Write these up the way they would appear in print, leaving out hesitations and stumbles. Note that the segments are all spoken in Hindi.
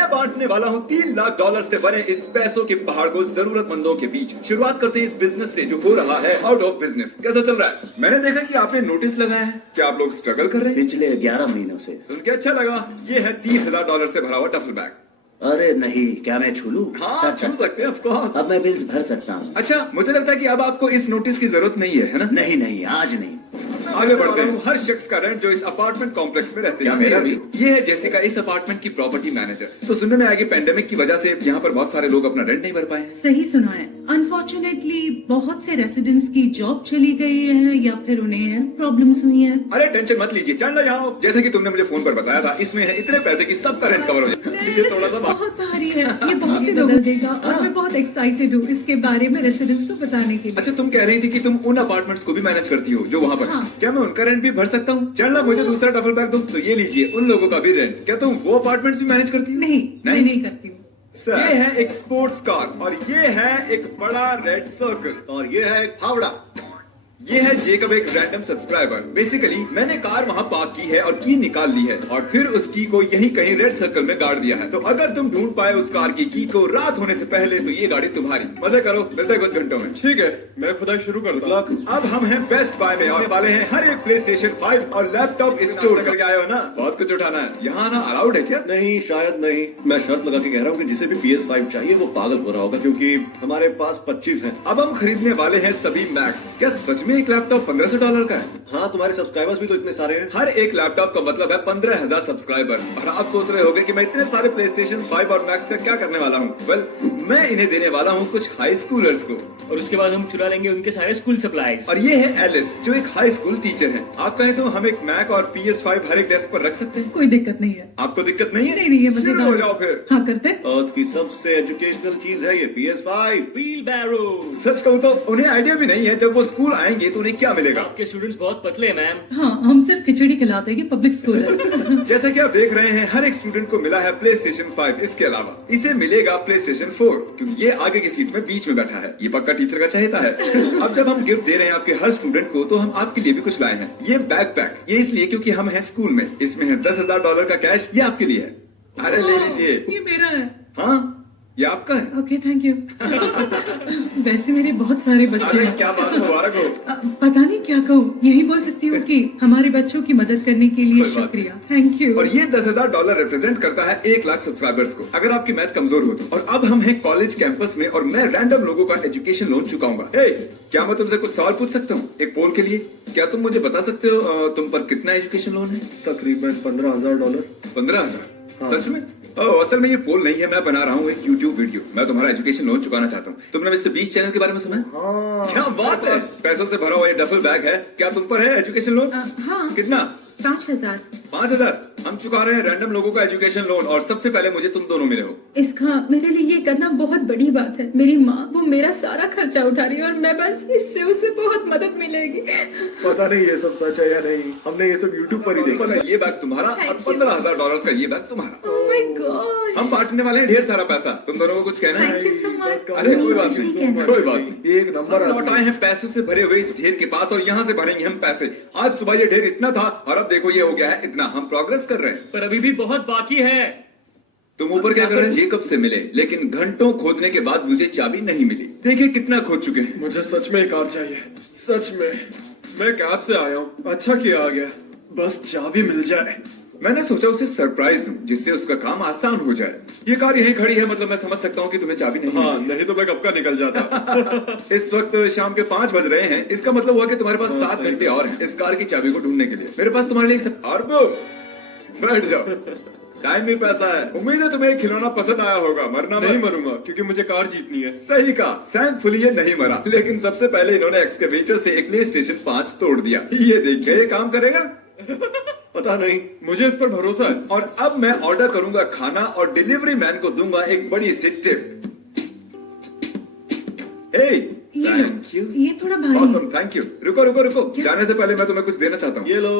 मैं बांटने वाला हूँ $3 लाख से बने इस पैसों के पहाड़ को जरूरतमंदों के बीच। शुरुआत करते हैं इस बिजनेस से जो हो रहा है आउट ऑफ बिजनेस। कैसा चल रहा है? मैंने देखा कि आपने नोटिस लगाया है। क्या आप लोग स्ट्रगल कर रहे हैं? पिछले 11 महीनों से। सुन के अच्छा लगा। ये है $30,000 से भरा हुआ डफल बैग। अरे नहीं, क्या मैं छू लूं? हाँ छू सकते हैं ऑफ कोर्स। अब मैं बिल्स भर सकता हूँ। अच्छा, मुझे लगता है कि अब आपको इस नोटिस की जरूरत नहीं है ना? नहीं नहीं, आज नहीं। आगे बढ़ते हैं। हर शख्स का रेंट जो इस अपार्टमेंट कॉम्प्लेक्स में रहते हैं। मेरा भी। ये है जेसिका, इस अपार्टमेंट की प्रॉपर्टी मैनेजर। तो सुनने में आया कि पेंडेमिक की वजह से यहाँ पर बहुत सारे लोग अपना रेंट नहीं भर पाए। सही सुना है। अनफॉर्चुनेटली बहुत से रेसिडेंट्स की जॉब चली गई है या फिर उन्हें हेल्थ प्रॉब्लम्स हुई हैं। अरे टेंशन मत लीजिए, चल यहाँ आओ। जैसे कि तुमने मुझे फोन पर बताया था, इसमें है इतने पैसे कि सबका रेंट कवर हो जाए। ये थोड़ा सा बहुत भारी है। ये बहुत से बदल देगा और मैं बहुत एक्साइटेड हूँ इसके बारे में रेसिडेंट्स को बताने के लिए। अच्छा, तुम कह रही थी कि तुम उन अपार्टमेंट्स को भी मैनेज करती हो जो वहाँ पर। हाँ। क्या मैं उनका रेंट भी भर सकता हूँ? चलना, मुझे दूसरा डफल बैग दो। तो ये लीजिए, उन लोगों का भी रेंट। क्या तुम वो अपार्टमेंट्स भी मैनेज करती हो? नहीं, मैं नहीं करती हूँ। ये है एक स्पोर्ट्स कार और ये है एक बड़ा रेड सर्कल और ये है एक फावड़ा। ये है जेकब, एक रैंडम सब्सक्राइबर। बेसिकली मैंने कार वहाँ पार्क की है और की निकाल ली है और फिर उस की को यहीं कहीं रेड सर्कल में गाड़ दिया है। तो अगर तुम ढूंढ पाए उस कार की को रात होने से पहले तो ये गाड़ी तुम्हारी। मजे करो, मिलते हैं कुछ घंटों में। ठीक है, मैं खुदाई शुरू करता हूँ। अब हम हैं बेस्ट बाय में आने वाले हैं हर एक PlayStation 5 और लैपटॉप स्टोर करके आए हो ना? बहुत कुछ उठाना है। यहाँ आना अलाउड है क्या? नहीं, शायद नहीं। मैं शर्त लगा के कह रहा हूँ कि जिसे भी PS5 चाहिए वो पागल हो रहा होगा, क्योंकि हमारे पास 25 हैं। अब हम खरीदने वाले हैं सभी मैक्स। क्या सच में एक लैपटॉप $1500 का है? हाँ, तुम्हारे सब्सक्राइबर्स भी तो इतने सारे हैं। हर एक लैपटॉप का मतलब है 15,000 सब्सक्राइबर्स। और आप सोच रहे होंगे कि मैं इतने सारे PlayStation 5 और मैक्स का क्या करने वाला हूँ? वेल, मैं इन्हें देने वाला हूँ कुछ हाई स्कूलर्स को। और उसके बाद हम चुरा लेंगे उनके सारे स्कूल सप्लाईज। और ये है एलिस, जो एक हाई स्कूल टीचर है। आप कहें तो हम एक मैक और PS5 हर एक डेस्क पर रख सकते हैं। कोई दिक्कत नहीं है। आपको दिक्कत नहीं है? नहीं नहीं, ये शुरू मजेदार हो है। जाओ फिर। हाँ करते। अर्थ की सबसे एजुकेशनल चीज है ये PS5। व्हील बैरो। सच कहूँ तो उन्हें आइडिया भी नहीं है जब वो स्कूल आएंगे तो उन्हें क्या मिलेगा। आपके स्टूडेंट्स बहुत पतले हैं मैम। हाँ, हम सिर्फ खिचड़ी खिलाते हैं कि पब्लिक स्कूल है। जैसा कि आप देख रहे हैं, हर एक स्टूडेंट को मिला है PlayStation 5। इसके अलावा इसे मिलेगा PlayStation 4, क्योंकि ये आगे की सीट में बीच में बैठा है। ये पक्का टीचर का चाहता है। अब जब हम गिफ्ट दे रहे हैं आपके हर स्टूडेंट को, तो हम आपके लिए भी कुछ लाए हैं। ये बैकपैक, ये इसलिए क्योंकि हम हैं स्कूल में। इसमें है $10,000 का कैश। ये आपके लिए है। अरे ले लीजिए। ये मेरा है। हाँ, ये आपका है। Okay, thank you. वैसे मेरे बहुत सारे बच्चे अरे हैं। क्या बात, मुबारक हो। पता नहीं क्या कहूँ, यही बोल सकती हूँ कि हमारे बच्चों की मदद करने के लिए कोई बात शुक्रिया। Thank you. और ये $10,000 रिप्रेजेंट करता है 1 लाख सब्सक्राइबर्स को, अगर आपकी मैथ कमजोर हो तो। और अब हम हैं कॉलेज कैंपस में और मैं रैंडम लोगों का एजुकेशन लोन चुकाऊंगा। हे, क्या मैं तुमसे कुछ सवाल पूछ सकता हूँ एक पोल के लिए? क्या तुम मुझे बता सकते हो तुम पर कितना एजुकेशन लोन है? तकरीबन $15,000। 15,000? सच में? असल में ये पोल नहीं है, मैं बना रहा हूँ एक YouTube वीडियो। मैं तुम्हारा एजुकेशन लोन चुकाना चाहता हूँ। तुमने मिस्टर बीस्ट चैनल के बारे में सुना है? क्या बात है। पैसों से भरा हुआ ये डफल बैग है। क्या तुम पर है एजुकेशन लोन? हाँ। कितना? 5,000। 5,000? हम चुका रहे हैं रैंडम लोगों का एजुकेशन लोन और सबसे पहले मुझे तुम दोनों मिले हो। इसका मेरे लिए ये करना बहुत बड़ी बात है। मेरी माँ, वो मेरा सारा खर्चा उठा रही है और मैं बस इससे उसे बहुत मदद मिलेगी। पता नहीं ये सब सच है या नहीं, हमने ये सब YouTube पर ही देखा। ये बैग तुम्हारा और $15,000 का ये बैग तुम्हारा। Oh my God. हम बांटने वाले हैं ढेर सारा पैसा। तुम दोनों को कुछ कहना है? Thank you so much. अरे कोई बात नहीं नहीं, कहना। कोई बात नहीं। एक नंबर हम लौट आए हैं पैसों से भरे हुए इस ढेर के पास और यहाँ से भरेंगे हम पैसे। आज सुबह ये ढेर इतना था और अब देखो ये हो गया है इतना। हम प्रोग्रेस कर रहे हैं। पर अभी भी बहुत बाकी है। तुम ऊपर क्या कर रहे हैं? जेकब से मिले, लेकिन घंटों खोदने के बाद मुझे चाबी नहीं मिली। देखिए कितना खोद चुके हैं। मुझे सच में एक कार चाहिए, सच में। मैं कैब से आया हूँ। अच्छा किया आ गया, बस चाबी मिल जाए। मैंने सोचा उसे सरप्राइज दूं, जिससे उसका काम आसान हो जाए। ये कार यहीं खड़ी है, मतलब मैं समझ सकता हूँ कि तुम्हें चाबी नहीं हाँ, मिली। नहीं तो मैं कब का निकल जाता। इस वक्त शाम के 5 बज रहे हैं। इसका मतलब हुआ कि तुम्हारे पास 7 सही घंटे और हैं इस कार की चाबी को ढूंढने के लिए। मेरे पास तुम्हारे लिए और बैठ जाओ। टाइम भी पैसा है। उम्मीद है तुम्हें खिलौना पसंद आया होगा। मरना नहीं मरूंगा क्योंकि मुझे कार जीतनी है। सही कहा। थैंकफुली ये नहीं मरा, लेकिन सबसे पहले इन्होंने एक्सकेवेटर से एक PlayStation 5 तोड़ दिया। ये देखिए, ये काम करेगा? पता नहीं, मुझे इस पर भरोसा है। और अब मैं ऑर्डर करूंगा खाना और डिलीवरी मैन को दूंगा एक बड़ी सी टिप। Thank you. ये थोड़ा भारी है। Awesome, thank you. रुको रुको रुको, जाने से पहले मैं तुम्हें कुछ देना चाहता हूँ। ये लो।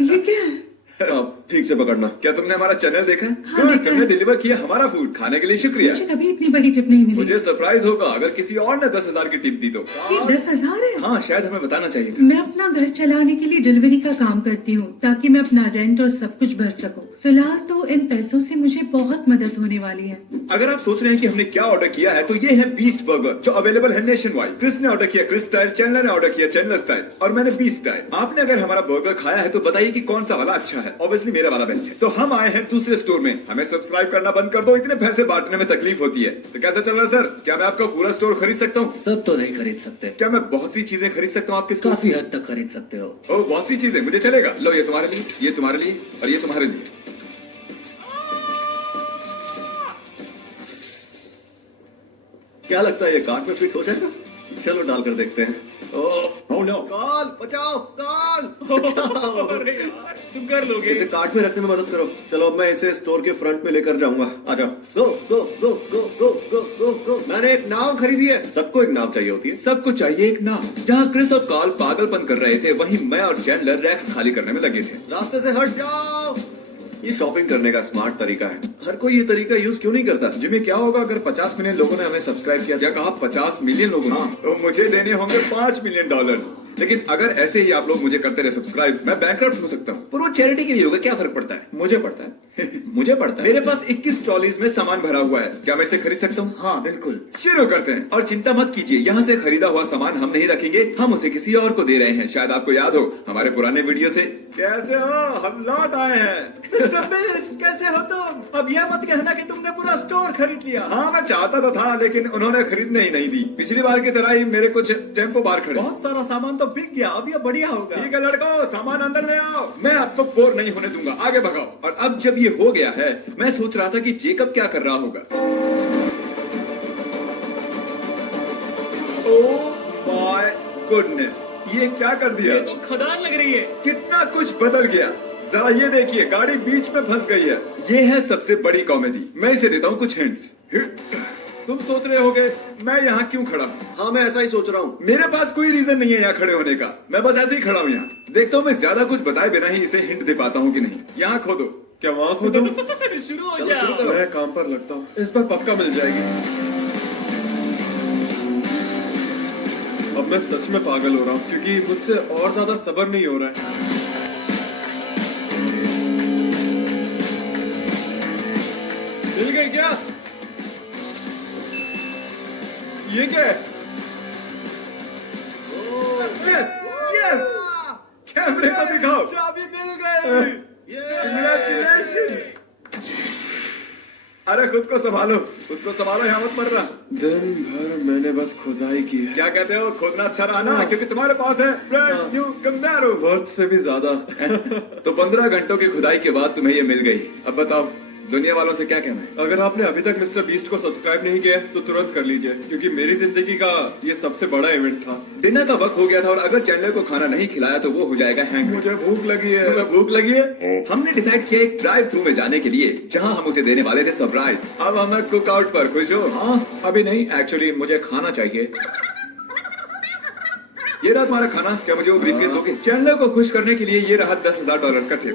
ये क्या है? ठीक से पकड़ना। क्या तुमने हमारा चैनल देखा? हाँ, Good, देखा तुमने है। डिलीवर किया हमारा फूड, खाने के लिए शुक्रिया। मुझे कभी इतनी बड़ी टिप नहीं मिली। मुझे सरप्राइज होगा अगर किसी और ने 10,000 की टिप दी तो। ये 10,000 है? हाँ, शायद हमें बताना चाहिए था। मैं अपना घर चलाने के लिए डिलीवरी का काम करती हूँ ताकि मैं अपना रेंट और सब कुछ भर सकूँ। फिलहाल तो इन पैसों से मुझे बहुत मदद होने वाली है। अगर आप सोच रहे हैं कि हमने क्या ऑर्डर किया है तो ये है बीस्ट बर्गर जो अवेलेबल है नेशन वाइड। क्रिस ने ऑर्डर किया क्रिस स्टाइल, चैंडलर ने ऑर्डर किया चैंडलर स्टाइल और मैंने बीस्ट स्टाइल। आपने अगर हमारा बर्गर खाया है तो बताइए कि कौन सा वाला अच्छा है। ऑब्वियसली मेरा वाला बेस्ट है। तो हम आए हैं दूसरे स्टोर में। हमें सब्सक्राइब करना बंद कर दो, इतने पैसे बांटने में तकलीफ होती है। तो कैसा चल रहा है सर? क्या मैं आपका पूरा स्टोर खरीद सकता हूँ? सब तो नहीं खरीद सकते, क्या मैं बहुत सी चीजें खरीद सकता हूँ आपके स्टोर काफी से? हद तक खरीद सकते हो। ओ, बहुत सी चीजें मुझे चलेगा। लो, ये तुम्हारे लिए, ये तुम्हारे लिए और ये तुम्हारे लिए। क्या लगता है ये कार्ट में फिट हो जाएगा? चलो डाल कर देखते हैं। Oh no! कॉल बचाओ, कॉल अरे यार, तुम कर लोगे। इसे कार्ट में रखने में मदद करो। चलो अब मैं इसे स्टोर के फ्रंट में लेकर जाऊंगा। आ जाओ। गो गो गो गो गो गो गो गो। मैंने एक नाव खरीदी है। सबको एक नाव चाहिए होती है। सबको चाहिए एक नाम। जहाँ क्रिस और कार्ल पागलपन कर रहे थे वहीं मैं और चैंडलर रैक्स खाली करने में लगे थे। रास्ते से हट जाओ। ये शॉपिंग करने का स्मार्ट तरीका है। हर कोई ये तरीका यूज क्यों नहीं करता? जिम्मी, क्या होगा अगर 50 मिलियन लोगों ने हमें सब्सक्राइब किया? क्या कहा 50 मिलियन लोगों ने? तो मुझे देने होंगे $5 मिलियन। लेकिन अगर ऐसे ही आप लोग मुझे करते रहे सब्सक्राइब, मैं बैंकरप्ट हो सकता हूँ। पर वो चैरिटी के लिए होगा, क्या फर्क पड़ता है? मुझे पड़ता है। मुझे पड़ता है। मेरे पास 21 ट्रॉलीज में सामान भरा हुआ है। क्या मैं इसे खरीद सकता हूँ? हाँ बिल्कुल। शुरू करते हैं। और चिंता मत कीजिए, यहाँ से खरीदा हुआ सामान हम नहीं रखेंगे, हम उसे किसी और को दे रहे हैं। शायद आपको याद हो हमारे पुराने वीडियो से। कैसे हो? हम लौट आए हैं। मिस्टर बीस्ट, कैसे हो तुम? अब यह मत कहना कि तुमने पूरा स्टोर खरीद लिया। हाँ, मैं चाहता तो था लेकिन उन्होंने खरीदने ही नहीं दी। पिछली बार की तरह ही मेरे कुछ टेम्पो बार खड़े। बहुत सारा सामान तो बिक गया, अब ये बढ़िया होगा। ठीक है लड़कों, सामान अंदर ले आओ। मैं आपको बोर नहीं होने दूंगा, आगे भगाओ। और अब जब ये हो गया है, मैं सोच रहा था कि जेकब क्या कर रहा होगा। ओह माय गुडनेस, ये क्या कर दिया? ये तो खदान लग रही है। कितना कुछ बदल गया। जरा ये देखिए, गाड़ी बीच में फंस गई है। ये है सबसे बड़ी कॉमेडी। मैं इसे देता हूँ कुछ हिंट्स। तुम सोच रहे होगे मैं यहाँ क्यों खड़ा हूँ? हाँ, मैं ऐसा ही सोच रहा हूँ। मेरे पास कोई रीजन नहीं है यहाँ खड़े होने का। मैं बस ऐसे ही खड़ा हूँ यहाँ। देखता हूँ मैं ज्यादा कुछ बताए बिना ही इसे हिंट दे पाता हूँ कि नहीं। यहाँ खोदो। क्या वहाँ खोदूं? शुरू हो चलो शुरू जाओ। करो। मैं काम पर लगता हूँ, इस पर पक्का मिल जाएगी। अब मैं सच में पागल हो रहा हूँ क्योंकि मुझसे और ज्यादा सब्र नहीं हो रहा है। मिल गई क्या? ये क्या है? यस यस, कैमरे को दिखाओ। चाबी मिल गई। Congratulations! अरे खुद को संभालो, खुद को संभालो, यहाँ मत मरना। दिन भर मैंने बस खुदाई की है, क्या कहते हो? खोदना अच्छा रहा ना, क्योंकि तुम्हारे पास है ब्रांड न्यू Camaro। वर्थ से भी ज्यादा। तो 15 घंटों की खुदाई के बाद तुम्हें ये मिल गई। अब बताओ दुनिया वालों से क्या कहना है? अगर आपने अभी तक मिस्टर बीस्ट को सब्सक्राइब नहीं किया है, तो तुरंत कर लीजिए क्योंकि मेरी जिंदगी का ये सबसे बड़ा इवेंट था। डिनर का वक्त हो गया था और अगर चैंडलर को खाना नहीं खिलाया तो वो हो जाएगा हैंग। मुझे भूख लगी है। तुम्हें भूख लगी है? हमने डिसाइड किया एक ड्राइव थ्रू में जाने के लिए जहां हम उसे देने वाले थे सरप्राइज। अब हमें कुक आउट पर खुश हो? हाँ, अभी नहीं, एक्चुअली मुझे खाना चाहिए। ये रहा तुम्हारा खाना। क्या मुझे वो ब्रीफकेस दोगे? चैंडलर को खुश करने के लिए ये रहा $10,000 का टिप।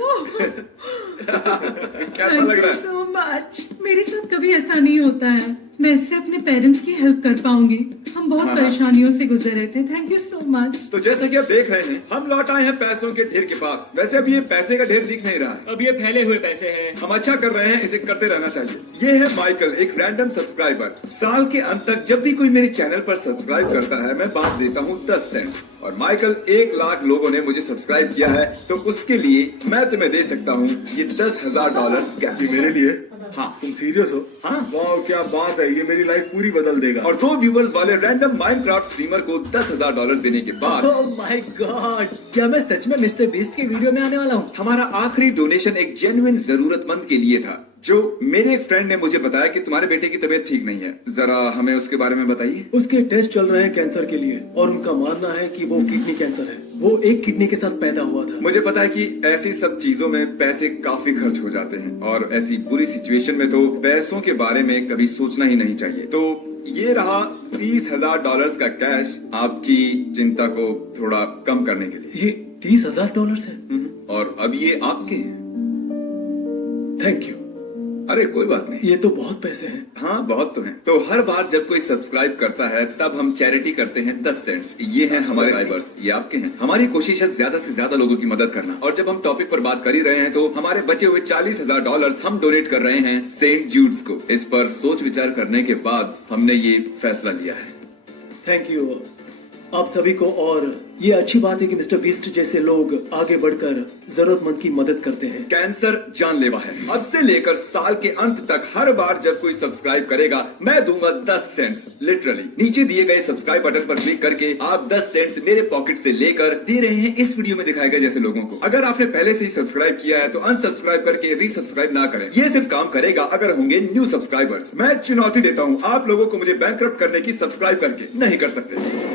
कैसा लग रहा है? So much. मेरे साथ कभी ऐसा नहीं होता है। मैं इससे अपने पेरेंट्स की हेल्प कर पाऊंगी। हम बहुत हाँ। परेशानियों से गुजर रहे थे। Thank you so much. तो जैसा कि आप देख रहे हैं, हम लौट आए हैं पैसों के ढेर के पास। वैसे अब ये पैसे का ढेर दिख नहीं रहा है। अब ये फैले हुए पैसे हैं। हम अच्छा कर रहे हैं, इसे करते रहना चाहिए। ये है माइकल, एक रैंडम सब्सक्राइबर। साल के अंत तक जब भी कोई मेरे चैनल पर सब्सक्राइब करता है, मैं बांट देता हूँ 10 सेंट। और माइकल, 1 लाख लोगों ने मुझे सब्सक्राइब किया है, तो उसके लिए मैं तुम्हें दे सकता हूँ ये $10,000 कैश। ये मेरे लिए? हाँ। तुम सीरियस हो? हाँ। वाह, क्या बात है, ये मेरी लाइफ पूरी बदल देगा। और 2 व्यूवर्स वाले रैंडम माइनक्राफ्ट स्ट्रीमर को $10,000 देने के बाद ओह माय गॉड, क्या मैं सच में मिस्टर बीस्ट की वीडियो में आने वाला हूँ? हमारा आखिरी डोनेशन एक जेन्युइन जरूरतमंद के लिए था, जो मेरे एक फ्रेंड ने मुझे बताया कि तुम्हारे बेटे की तबीयत ठीक नहीं है। जरा हमें उसके बारे में बताइए। उसके टेस्ट चल रहे हैं कैंसर के लिए और उनका मानना है कि वो किडनी कैंसर है। वो एक किडनी के साथ पैदा हुआ था। मुझे पता है कि ऐसी सब चीजों में पैसे काफी खर्च हो जाते हैं और ऐसी बुरी सिचुएशन में तो पैसों के बारे में कभी सोचना ही नहीं चाहिए। तो ये रहा $30,000 का कैश आपकी चिंता को थोड़ा कम करने के लिए। ये $30,000 है। और अब ये आपके हैं। Thank you. अरे कोई बात नहीं। ये तो बहुत पैसे हैं। हाँ बहुत तो हैं। तो हर बार जब कोई सब्सक्राइब करता है तब हम चैरिटी करते हैं 10 सेंट्स। ये हैं हमारे सब्सक्राइबर्स, ये आपके हैं। हमारी कोशिश है ज्यादा से ज्यादा लोगों की मदद करना। और जब हम टॉपिक पर बात कर ही रहे हैं तो हमारे बचे हुए $40,000 हम डोनेट कर रहे हैं सेंट जूड्स को। इस पर सोच विचार करने के बाद हमने ये फैसला लिया है। थैंक यू आप सभी को। और ये अच्छी बात है कि मिस्टर बीस्ट जैसे लोग आगे बढ़कर जरूरतमंद की मदद करते हैं। कैंसर जानलेवा है। अब से लेकर साल के अंत तक हर बार जब कोई सब्सक्राइब करेगा मैं दूंगा 10 सेंट्स लिटरली। नीचे दिए गए सब्सक्राइब बटन पर क्लिक करके आप 10 सेंट्स मेरे पॉकेट से लेकर दे रहे हैं इस वीडियो में दिखाए गए जैसे लोगों को। अगर आपने पहले से ही सब्सक्राइब किया है तो अनसब्सक्राइब करके रीसब्सक्राइब ना करें। ये सिर्फ काम करेगा अगर होंगे न्यू सब्सक्राइबर्स। मैं चुनौती देता हूँ आप लोगों को मुझे बैंकरप्ट करने की। सब्सक्राइब करके नहीं कर सकते।